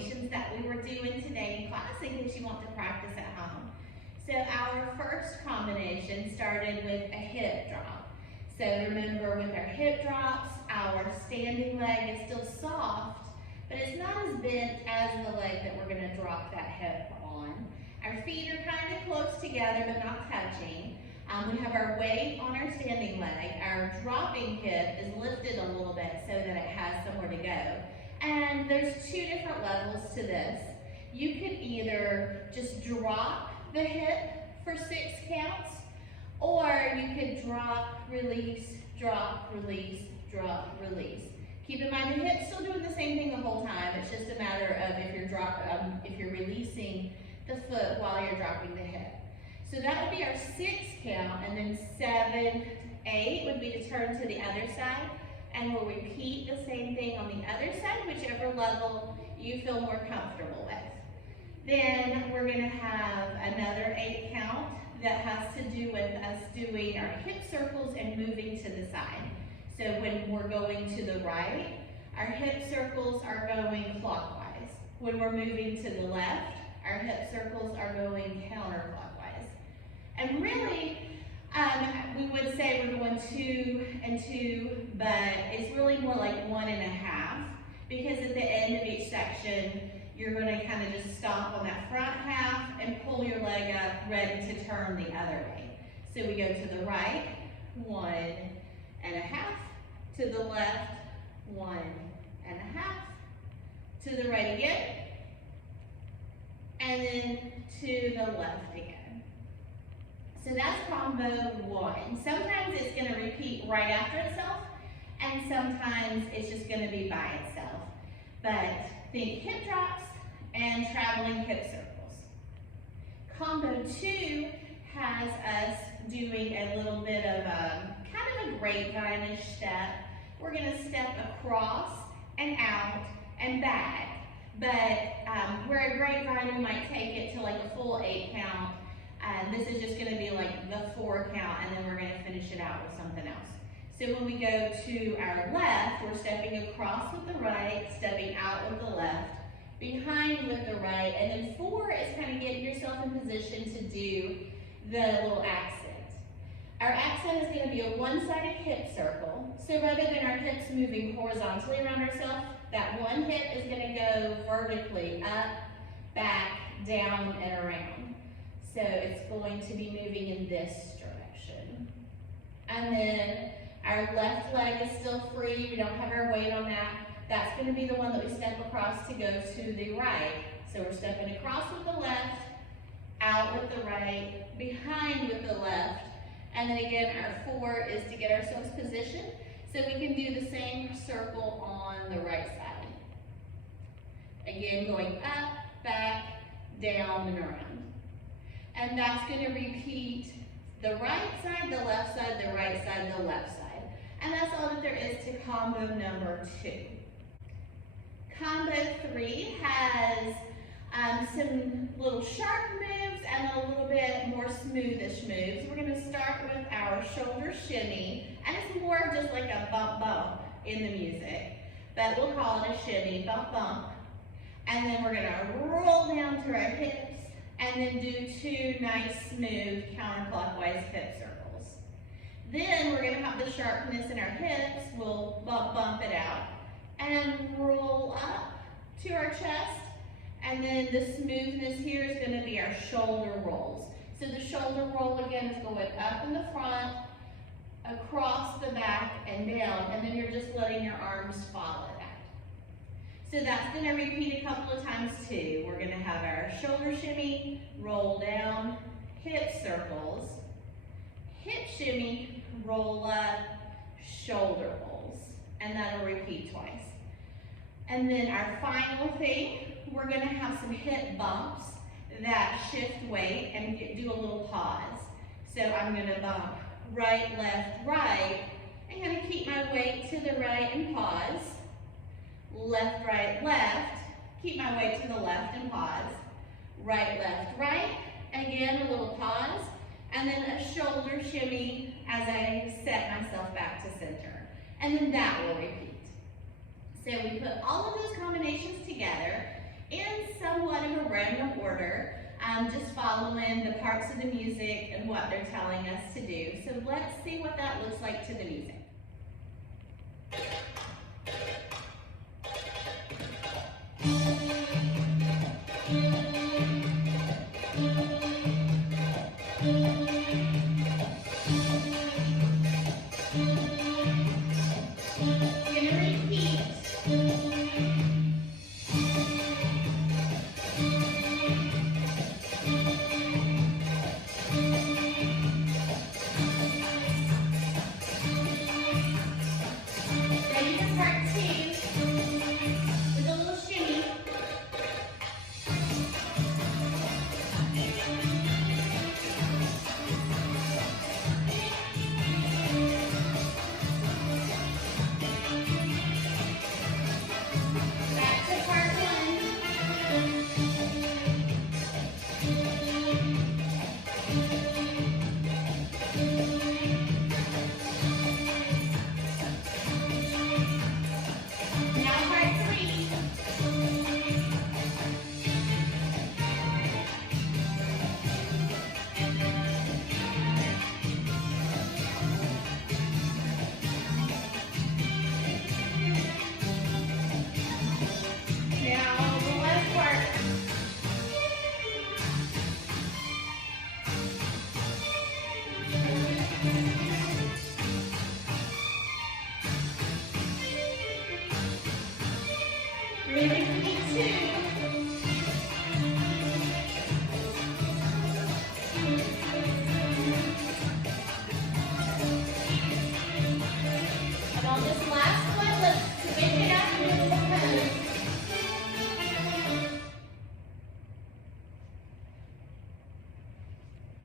combinations that we were doing today in class in case you want to practice at home. So our first combination started with a hip drop. So remember, with our hip drops, our standing leg is still soft, but it's not as bent as the leg that we're going to drop that hip on. Our feet are kind of close together but not touching. We have our weight on our standing leg. Our dropping hip is lifted a little bit so that it has somewhere to go. And there's two different levels to this. You could either just drop the hip for 6 counts, or you could drop, release, drop, release, drop, release. Keep in mind the hip's still doing the same thing the whole time. It's just a matter of if you're releasing the foot while you're dropping the hip. So that would be our 6 count, and then 7, 8 would be to turn to the other side, and we'll repeat the same thing on the other side, whichever level you feel more comfortable with. Then we're going to have another 8 count that has to do with us doing our hip circles and moving to the side. So when we're going to the right, our hip circles are going clockwise. When we're moving to the left, our hip circles are going counterclockwise. And really, we would say we're going 2 and 2, but it's really more like 1.5, because at the end of each section, you're going to kind of just stop on that front half and pull your leg up, ready to turn the other way. So we go to the right, 1.5, to the left, 1.5, to the right again, and then to the left again. So that's combo 1. Sometimes it's going to repeat right after itself, and sometimes it's just going to be by itself. But think hip drops and traveling hip circles. Combo 2 has us doing a little bit of kind of a grapevine-ish step. We're going to step across and out and back. But where a grapevine, we might take it to like a full 8 count. This is just going to be like the 4 count, and then we're going to finish it out with something else. So when we go to our left, we're stepping across with the right, stepping out with the left, behind with the right, and then 4 is kind of getting yourself in position to do the little accent. Our accent is going to be a one-sided hip circle. So rather than our hips moving horizontally around ourselves, that one hip is going to go vertically up, back, down, and around. So it's going to be moving in this direction. And then our left leg is still free. We don't have our weight on that. That's going to be the one that we step across to go to the right. So we're stepping across with the left, out with the right, behind with the left, and then again our 4 is to get ourselves positioned so we can do the same circle on the right side. Again, going up, back, down, and around. And that's going to repeat the right side, the left side, the right side, the left side. And that's all that there is to combo number 2. Combo 3 has some little sharp moves and a little bit more smoothish moves. We're going to start with our shoulder shimmy, and it's more of just like a bump bump in the music, but we'll call it a shimmy, bump bump. And then we're going to roll down to our hips and then do 2 nice smooth counterclockwise hip circles. Then we're going to have the sharpness in our hips. We'll bump it out and roll up to our chest. And then the smoothness here is going to be our shoulder rolls. So the shoulder roll again is going up in the front, across the back, and down. And then you're just letting your arms follow that. So that's going to repeat a couple of times too. We're going to have our shoulder shimmy, roll down, hip circles, hip shimmy, roll up, shoulder rolls. And that'll repeat twice. And then our final thing, we're going to have some hip bumps that shift weight and do a little pause. So I'm going to bump right, left, right. I'm going to keep my weight to the right and pause. Left, right, left. Keep my weight to the left and pause. Right, left, right. Again, a little pause. And then a shoulder shimmy as I set myself back to center. And then that will repeat. So we put all of those combinations together in somewhat of a random order, just following the parts of the music and what they're telling us to do. So let's see what that looks like to the music. Really, me too.